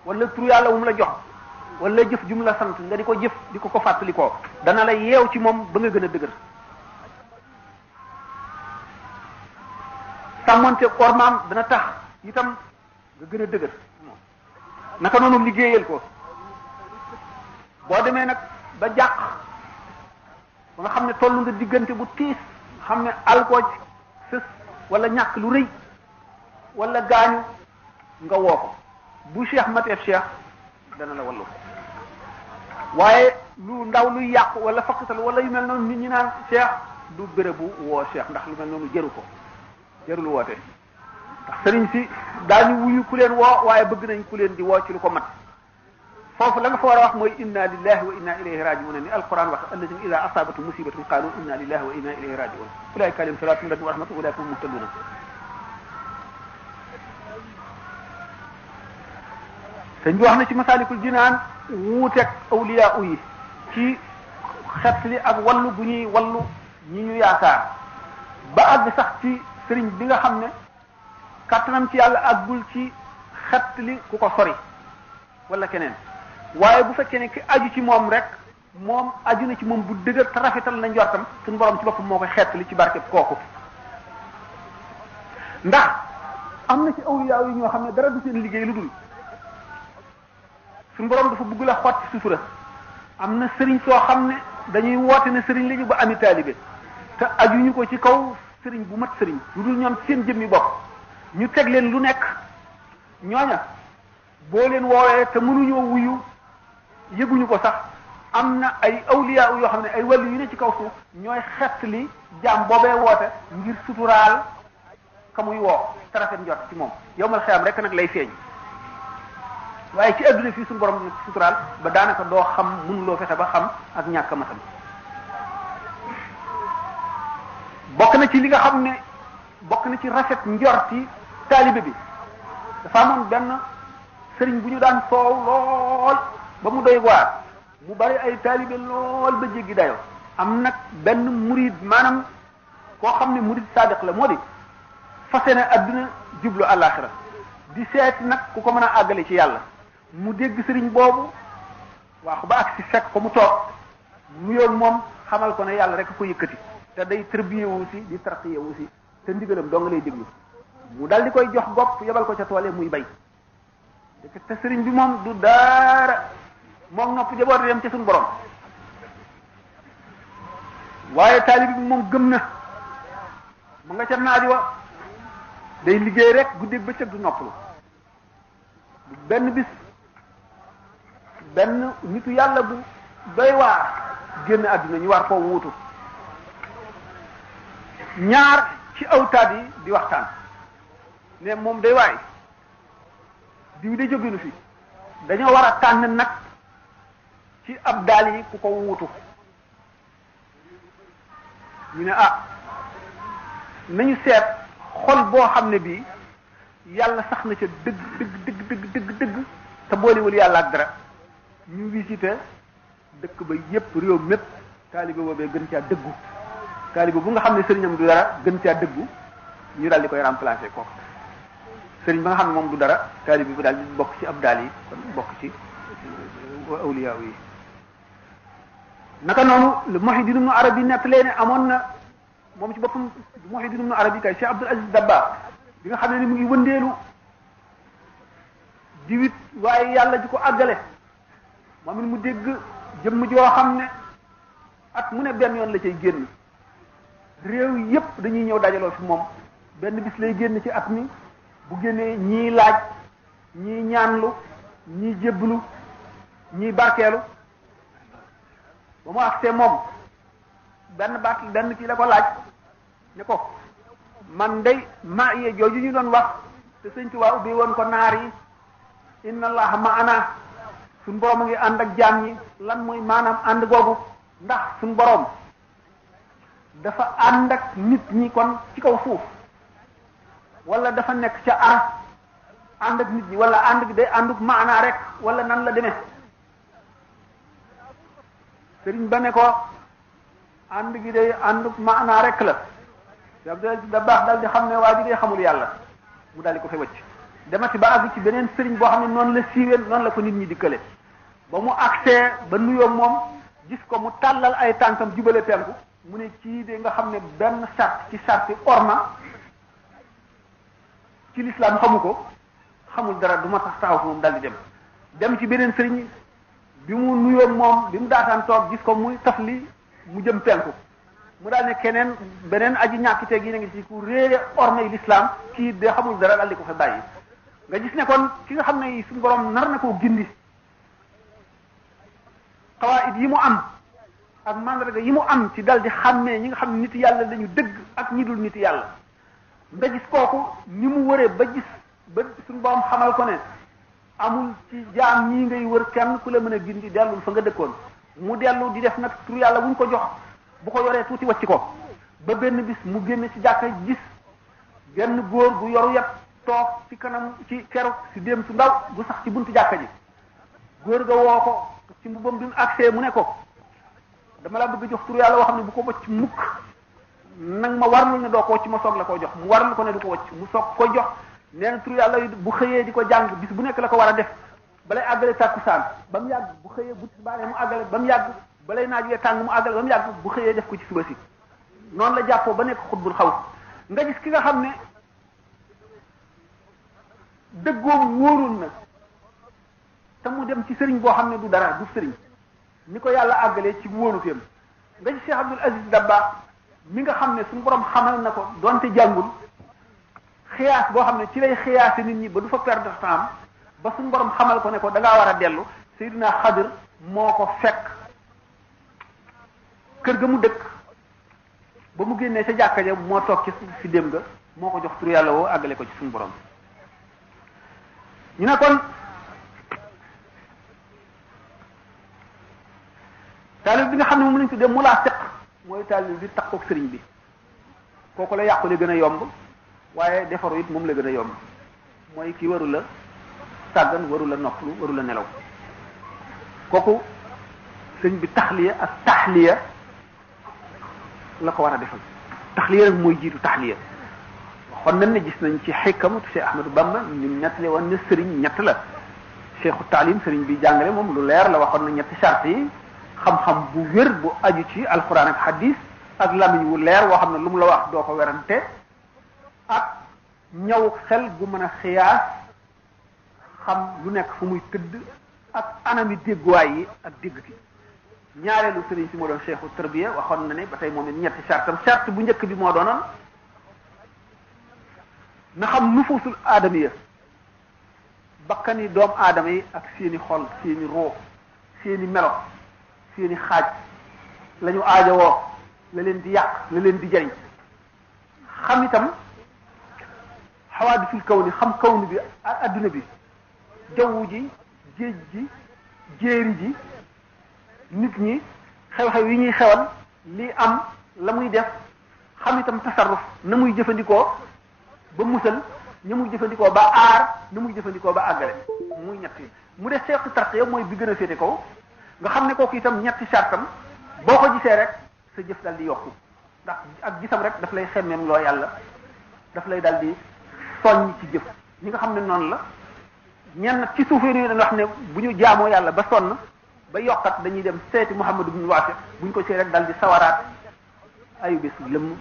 wala tur yàlla mu la jox wala jëf jum la sant nga di ko jëf di ko fàttali ko dana la yeew ci moom ba nga gën a dëgër sàmmonte ormaam dana tax itam nga gën a dëgër naka noonu liggéeyal ko boo demee nag ba jàq ba nga xam ne toll nga diggante bu tiis xam ne alkooj sës wala ñàkk lu rëy wala gaañu nga woo ko bu cheikh mateef cheikh dana la wallu waaye lu ndaw luy yàqu wala fakkatal wala yu mel noonu nit ñi naan cheikh du bérébu woo cheikh ndax lu mel noonu jëru ko jërul woote ndax sëriñ si daañu wuyu ku leen woo waaye bëgg nañ ku leen di woo ci lu ko mat foofu la nga fa war a wax mooy inna lillahi wa inna ilayhi rajiun ni alquran wax alladina ida asabatu musibatun qalu inna lillahi wa inna ilayhi rajiun ulaika alayhim salatu min rabbihim wa rahmatun ulaika hum muhtaduna sëñ bi wax na ci masalikul jinaan wuuteeg awliya yi ci xetli ak wallu bu ñuy wallu ñi ñu yaakaar ba àgg sax ci sëriñ bi nga xam ne kàttanam ci yàlla àggul ci xetli ku ko sori wala keneen waaye bu fekkee ne ki aju ci moom rek moom aju na ci moom bu dëgër te rafetal na njortam suñu borom ci boppam moo koy xeetali ci barkeb kooku ndax am na ci awliya yi ñoo xam ne dara du seen liggéey lu dul suñu borom dafa bëgg la xotti sutura am na sëriñ soo xam ne dañuy woote ne sëriñ lañu ba ami taalibe te ajuñu ko ci kaw sëriñ bu mat sëriñ lu dul ñoom seen jëmmi bopp ñu teg leen lu nekk ñooña boo leen woowee te mënuñoo wuyu yëguñu ko sax am na ay awliya yoo xam ne ay wàllu yu ne ci kaw suuf ñooy xett li jaam boobee woote ngir suturaal ka muy woo te rafet njort ci moom yowmal xiyaam rek nag lay feeñ waaye ci adduna fii suñu borom nag suturaal ba daanaka doo xam mënuloo fexe ba xam ak ñàkk matam bokk na ci li nga xam ne bokk na ci rafet njorti taalibe bi dafa amoon benn sëriñ bu ñu daan soow lool ba mu doy waar mu bari ay taalibe lool ba jéggi dayo am nag benn murid maanaam koo xam ne murid sadiq la moo di fase na adduna jublu àllaaxira di seet nag ku ko mën a àggale ci yàlla mu dégg sëriñ boobu waaxu ba ak si fekk ko mu toog mu yoon moom xamal ko ne yàlla rek ko yëkkati te day tërbiye wu si di tarqiye wu si te ndigalam doo nga lay déglu mu dal di koy jox gopp yebal ko ca toole muy bay te sëriñ bi moom du daara moom nopp jaboot dem ca suñu borom waaye taalibi bi moom gëm na mu nga ca naaj wa day liggéey rek guddeeg bëccëg du noppalu benn bis benn nitu yàlla bu doy waar génn àdduna ñu war koo wuutu ñaar ci awtaat yi di waxtaan ne moom day waay diw de jóginu fi dañoo war a tànn nag ci ab daal yi ku ko wuutu ñu ne nañu seet xol boo xam ne bii yàlla sax na ca dëgg te boolewul yàlla ak dara ñu visité dëkk ba yépp réew mépp taalibe boobee gën caa dëggu taalibe bu nga xam ne sëriñam du dara gën caa dëggu ñu daal di koy remplacer kooku sëriñ ba nga xam ne moom du dara taalibe bi daal di bokk ci ab daal yi kon bokk ci awliya yi naka noonu le Muhyiddin Ibn Arabi nettalee ne amoon na moom ci boppam Muhyiddin Ibn Arabi kay Cheikh Abdul Aziz Dabba bi nga xam ne ni mu ngi wëndeelu diwit waaye yàlla ji ko àggale moom it mu dégg jëmm joo xam ne at mu ne benn yoon la cay génn réew yépp dañuy ñëw dajaloo fi moom benn bis lay génn ci at mi bu génnee ñii laaj ñii ñaanlu ñii jébbalu ñii barkeelu ba mu agsee moom benn kii la ko laaj ne ko man day maa yee jooju ñu doon wax te sëñ Tuubaa ubbi woon ko naar yi inna allaha ma'ana suñ borom a ngi ànd ak jaam ñi lan mooy maanaam ànd googu ndax suñ borom dafa ànd ak nit ñi kon ci kaw suuf wala dafa nekk ca aras ànd ak nit ñi wala ànd gi day ànduk maanaa rek wala nan la demee sëriñ ba ne ko ànd gi day ànduk maanaa rek la da baax dal di xam ne waa ji day xamul yàlla mu daal di ko fay wëcc demati ba àgg ci beneen sëriñ boo xam ne noonu la siiwee noonu la ko nit ñi dikkale ba mu agsee ba nuyoo moom gis ko mu tàllal ay tànkam jubale penku mu ne ci de nga xam ne benn sart ci sarti orma ci lislaam xamu ko xamul dara du ma tax taxaw moom dal di dem ci beneen sëriñ bi mu nuyoo moom bi mu daataan toog gis ko muy taf li mu jëm penku mu daal ne keneen beneen aji ñàkkite gi na ngi ci ku réere orma yi lislaam kii de xamul dara dal di ko fa bàyyi nga gis ne kon ki nga xam ne suñu borom nar na koo gindi xawaayit yi mu am ak mandarga yi mu am ci dal di xàmmee ñi nga xam ne nit yàlla lañu dëgg ak ñi dul nit yàlla nga gis kooku ni mu wëree ba gis ba suñu borom xamal ko ne amul ci jaam ñii ngay wër kenn ku la mën a gindi dellul fa nga dëkkoon mu dellu di def nag tur yàlla wuñ ko jox bu ko yoree tuuti wacc ko ba benn bis mu génn ci jàkka gis genn góor gu yoru yet toog ci kanam ci keru si dem su ndaw gu sax ci buntu jàkka ji góor ga woo ko ci mbubam bi mu agsee mu ne ko dama la bëgg jox tur yàlla woo xam ne bu ko wacc mukk nag ma warlul ne doo ko wacc ma soog la koo jox mu warlul ko ne du ko wacc mu soog koy jox nee na tur yàlla bu xëyee di ko jàng bis bu nekk la ko war a def balay àggale tàkkusaan ba mu yàgg bu xëyee bu tisbaaree mu àggale ba mu yàgg balay naaj wee tàng mu àggale ba mu yàgg bu xëyee def ko ci suba si noonu la jàppoo ba nekk xutbul xaw nga gis ki nga xam ne dëggoom wóorul na te mu dem ci sëriñ boo xam ne du dara du sëriñ ni ko yàlla àggalee ci wóoluteem nga gis Cheikh Abdul Aziz Dabakh mi nga xam ne suñu borom xamal na ko donte jàngul xiyaas boo xam ne ci lay xiyaase nit ñi ba du fa perdre temps ba suñu borom xamal ko ne ko da ngaa war a dellu Seydina Xadir moo ko fekk kër ga mu dëkk ba mu génnee sa jàkka ja moo toog ci dem nga moo ko jox tur yàlla woo àggale ko ci suñu borom ñu ne kon taalib bi nga xam ne moom lañ tuddee mu laa seq mooy taalib bi takkook sëriñ bi kooku la yàqu la gën a yomb waaye defaru it moom la gën a yomb mooy kii waru la sàggan waru la noppalu waru la nelaw kooku sëñ bi taxliya ak taxliya la ko war a defal taxliya nag mooy jiitu taxliya waxoon nañ ne gis nañ ci xikam Cheikh Ahmadou Bamba ñun ñettali woon ne sëriñ ñett la cheikhu taalim sëriñ bi jàngale moom lu leer la waxoon na ñetti charte yi xam-xam bu wér bu aju ci alquran ak hadis ak lamiñ wu leer woo xam ne lu mu la wax doo ko werante ak ñaw xel gu mën a xiyaas xam lu nekk fu muy tëdd ak anami dégguwaay yi ak dégg ki ñaareelu sëriñ si moo doon cheikhu tarbiya waxoon na ne ba tey moom it ñetti chartam charte bu njëkk bi moo doonoon na xam nufuusul aadamiya bakkani doom aadama yi ak seeni xol seeni roo seeni melo seeni xaaj la ñu aajowoo la leen di yàq la leen di jariñ xam itam xawaadisul kaw ni xam kawni bi adduna bi jaww ji géej ji jéeri ji nit ñi xew-xew yi ñuy xewal lii am la muy def xam itam tasarruf na muy jëfandikoo ba musal na muy jëfandikoo ba aar na muy jëfandikoo ba àggale muy ñett yi mu def seeku tarqiya mooy bi gën a féete kaw nga xam ne kooku itam ñetti sartam boo ko gisee rek sa jëf dal di yokku ndax ak gisam rek daf lay xemmeem loo yàlla daf lay dal di soññ ci jëf ñi nga xam ne noonu la ñenn ci suufee yi dañ wax ne bu ñu jaamoo yàlla ba sonn ba yokkat dañuy dem seeti Muhammad ibn Waasi bu ñu ko see rek dal di sawaraat ayu bés lëmm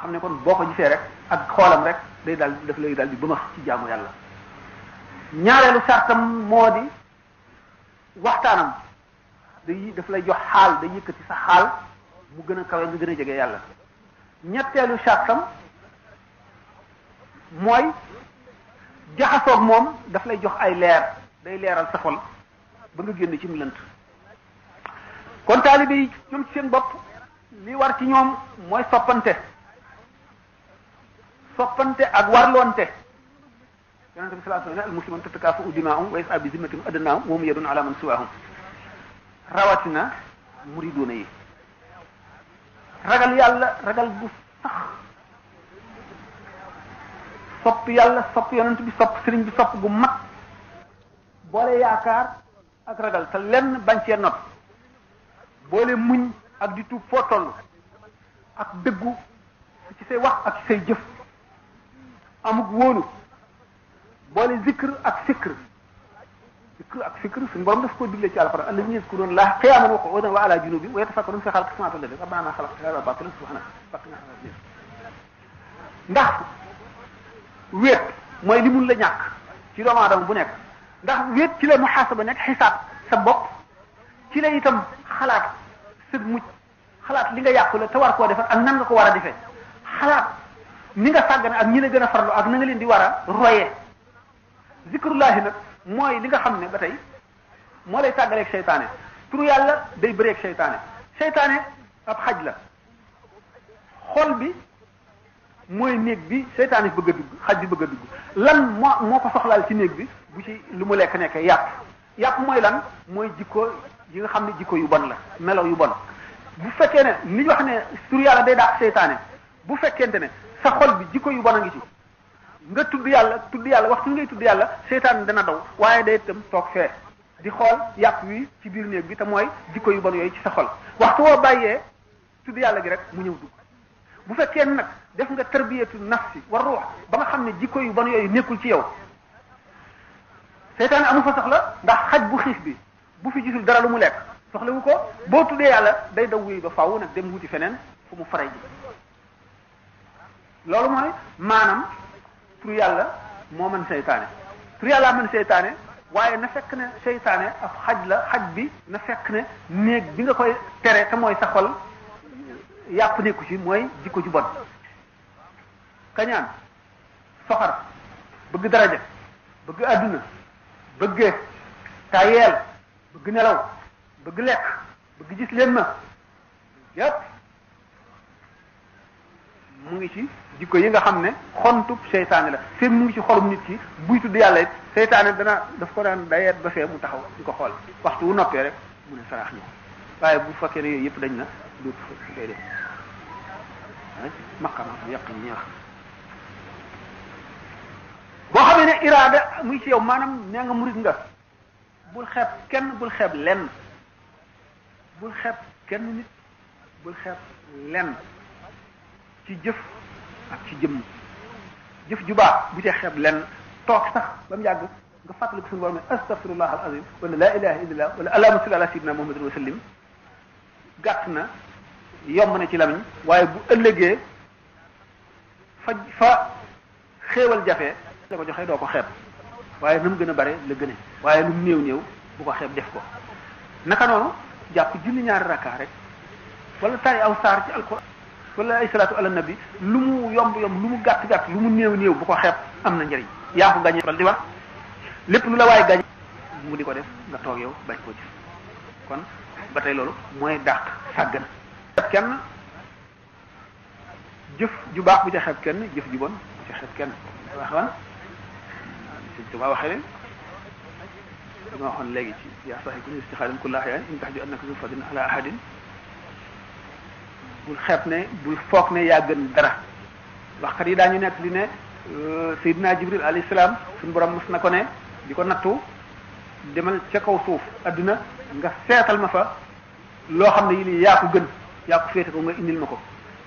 xam ne kon boo ko gisee rek ak xoolam rek day dal daf lay dal di bëmax ci jaamu yàlla ñaareelu sartam moo di waxtaanam daf lay jox xaal day yëkkati sa xaal mu gën a kawe nga gën a jege yàlla ñetteelu sartam mooy jaxasoog moom daf lay jox ay leer day leeral sa xol ba nga génn ci mu lënt kon taalibe yi ñoom ci seen bopp li war ci ñoom mooy soppante ak warloonte yonente bi sallallahu alayhi wa sallam al muslimun tatakaafa'u dimaa'uhum wa yas'a bi zimmatihim adnaahum wa hum yadun ala man siwaahum rawatina muriduuna yi ragal yàlla ragal bu sax sopp yàlla sopp yonent bi sopp sëriñ bi sopp gu mat boole yaakaar ak ragal te lenn bañ cee not boole muñ ak di tuub foo toll ak dëggu ci say wax ak ci say jëf amuk wóolu boole zikr ak fikr suñu borom daf ko digle ci alquran alladhina yazkuruna allaha qiyaman wa qu'udan wa ala junubihim wa yatafakkaruna fi khalqis samawati wal ardi rabbana ma khalaqta hadha batilan subhanaka ndax wéet mooy li mun la ñàkk ci doomu aadama bu nekk ndax wéet ci la muhasaba nekk xisaab sa bopp ci la itam xalaat sëg mucc xalaat li nga yàqu la te war koo defar ak nan nga ko war a defee xalaat ni nga sàggane ak ñi la gën a farlu ak na nga leen di war a royee zikrullahi nag mooy li nga xam ne ba tey moo lay tàggaleeg seytaane turu yàlla day bëreeg seytaane ab xaj la xol bi mooy néeg bi seytaane bëgg a dugg xaj bi bëgg a dugg lan moo ko soxlaal ci néeg bi bu ci lu mu lekk nekkee yàpp mooy lan mooy jikko yi nga xam ne jikko yu bon la melo yu bon bu fekkee ne li ñu wax ne tur yàlla day dàq seytaane bu fekkente ne sa xol bi jikko yu bon a ngi ci nga tudd yàlla waxtu ngay tudd yàlla seytaane dana daw waaye day itam toog fee di xool yàpp wi ci biir néeg bi te mooy jikko yu bon yooyu ci sa xol waxtu woo bàyyee tudd yàlla gi rek mu ñëw dugg bu fekkee nag def nga tarbiyatu nafsi war ruux ba nga xam ne jikko yu bon yooyu nekkul ci yow seytaane amu fa soxla ndax xaj bu xiif bi bu fi gisul dara lu mu lekk soxlawu ko boo tuddee yàlla day daw wéy ba faaw nag dem wuti feneen fu mu faray ji loolu mooy maanaam tur yàlla moo mën seytaane tur yàlla mën seytaane waaye na fekk ne seytaane ab xaj la xaj bi na fekk ne néeg bi nga koy tere te mooy sa xol yàpp nekku ci mooy jikko ju bon kañaan soxar bëgg daraja bëgg àdduna bëgg tayeel bëgg nelaw bëgg lekk bëgg gis leen ma yépp mu ngi ci jikko yi nga xam ne xontub seytaane la seen mu ngi ci xolum nit ki buy tudd yàlla it seytaane daf ko daan dayeet ba fee mu taxaw di ko xool waxtu wu noppee rek mu ne saraax ñëw waaye bu fekkee ne yooyu yëpp dañ na dootu fa day def maqama yàq ñi wax boo xamee ne iraada muy ci yow maanaam nee nga murit nga bul xeeb kenn bul xeeb lenn bul xeeb kenn nit bul xeeb lenn ci jëf ak ci jëmm jëf ju baax bu ci xeeb lenn toog sax ba mu yàgg nga fàttali ko suñu borom ne astaghfirullah al azim wala la ilaha illallah wala allahumma salli ala sayyidina muhammadin wa sallim gàtt na yomb na ci lamiñ waaye bu ëllëgee fa xéewal jafe la ko joxe doo ko xeeb waaye nu mu gën a bare la gëne waaye lu mu néew bu ko xeeb def ko naka noonu jàpp julli ñaari rakka rek wala tari aw saar ci alquran wala ay salaatu ala nabi lu mu yomb lu mu gàtt lu mu néew bu ko xeeb am na njëriñ yaa ko gañe di wax lépp lu la waaye gañe mu di ko def nga toog yow bañ koo gis kon ba tey loolu mooy dàq sàggan kenn jëf ju baax bu ca xeeb kenn jëf ju bon bu ca xeeb kenn waxaan sëñ Tuubaa waxee leen dama waxoon léegi ci yaa saxi ku ñu istixaalim kulla ahyaan in tax ju annaka zu fadin ala ahadin bul xeeb ne bul foog ne yaa gën dara waxkat yi daañu nekk li ne Seydina Jibril alayhi salaam suñu borom mos na ko ne di ko nattu demal ca kaw suuf adduna nga seetal ma fa loo xam ne yi yaa ko gën yaa ko féete ko nga indil ma ko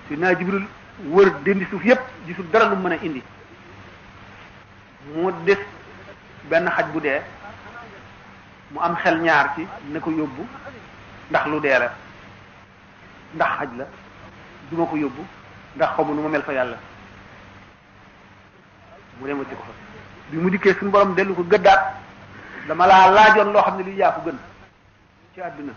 Seydina Jibril wër dendi suuf yépp gisul dara lu mën a indi mu des benn xaj bu dee mu am xel ñaar ci na ko yóbbu ndax lu dee la ndax xaj la duma ko yóbbu ndax xamu nu ma mel fa yàlla mu dem ci ko fa bi mu dikkee suñu borom dellu ko gëddaat dama laa laajoon loo xam ne li yaa ko gën ci àdduna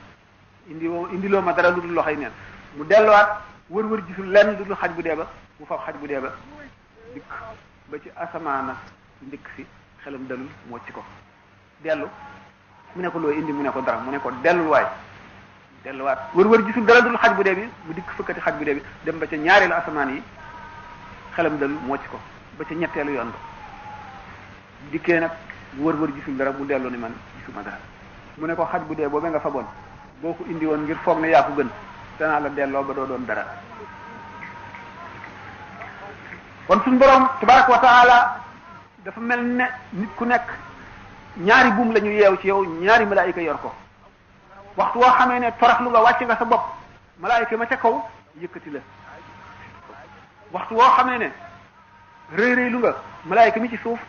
indiloo ma dara lu dul loxoy neen mu delluwaat wër gisul lenn lu dul xaj bu dee ba mu fab xaj bu dee ba dikk ba ci asamaana ndikk si xelam dalul mu wàcc ko dellu mu ne ko looy indi mu ne ko dara mu ne ko delluwaay delluwaat wër gisul dara dul xaj bu dee bi mu dikk fëkkati xaj bu dee bi dem ba ca ñaareelu asamaan yi xelam dalul mu wàcc ko ba ca ñetteelu yoon ba dikkee nag wër gisul dara mu dellu ni man gisuma dara mu ne ko xaj bu dee boobee nga faboon boo ko indi woon ngir foog ne yaa ko gën danaa la delloo ba doo doon dara kon suñu borom tabaraka wa taala dafa mel ne nit ku nekk ñaari buum la ñu yeew ci yow ñaari malaayika yor ko waxtu woo xamee ne toraxlu nga wàcc nga sa bopp malaayika ma ca kaw yëkkati la waxtu woo xamee ne rëy lu nga malaayika mi ci suuf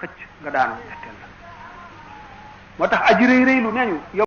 xëcc nga daanu ñetteel la moo tax aji rëy lu nee ñu yow